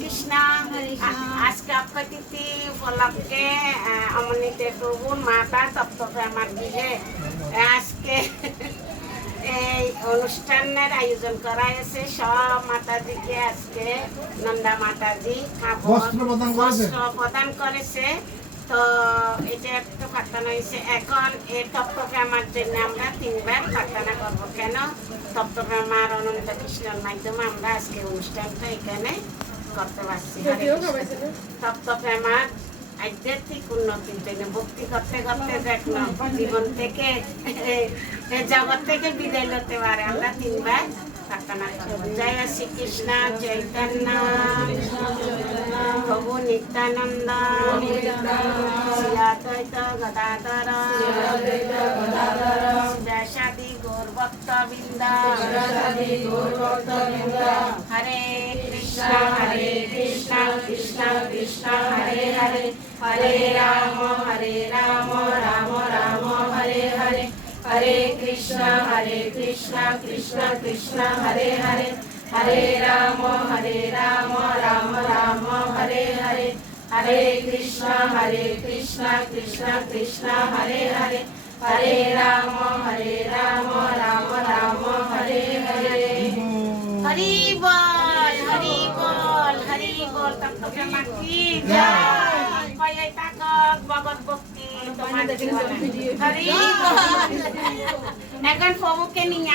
কৃষ্ণ আজকে অক্ষয় তিথি উপলক্ষে অমনিতে প্রভু মাতা তপ্তপে আমার গৃহে আজকে এই অনুষ্ঠানের আয়োজন করা হয়েছে। সব মাতাজিকে আজকে নন্দা মাতাজি বস্ত্র প্রদান করেছে। তো এটা একটু প্রার্থনা হয়েছে। এখন এই তপ্তপে আমার জন্য আমরা 3 বার প্রার্থনা করবো। কেন? তপ্তপে আমার অনন্ত কৃষ্ণের মাধ্যমে আমরা আজকে অনুষ্ঠানটা এখানে করতে পারছি। তপ্তপে আমার আধ্যাত্মিক উন্নতির জন্য ভক্তি করতে করতে দেখলাম জীবন থেকে জগৎ থেকে বিদায় হতে পারে। আমরা 3 বার প্রার্থনা করবো। জয় শ্রীকৃষ্ণ চৈতন্য প্রভু নিত্যানন্দ শ্রী অদ্বৈত গদাধর শিবাসাদি গৌর ভক্তবৃন্দ হরে কৃষ্ণ কৃষ্ণ কৃষ্ণ হরে হরে হরে রাম রাম রাম হরে হরে হরে কৃষ্ণ কৃষ্ণ কৃষ্ণ হরে হরে হরে রাম রাম রাম হরে হরে হরে কৃষ্ণ কৃষ্ণ কৃষ্ণ হরে হরে হরে রাম রাম রাম হরে হরে। হরি বল হরি বল হরি বল। তপ্তপে মা কি জয়। পায়ে তাকত ভগৎ ভক্তি তোমার জীবনে। হরি বল। এখন প্রভুকে নিয়ে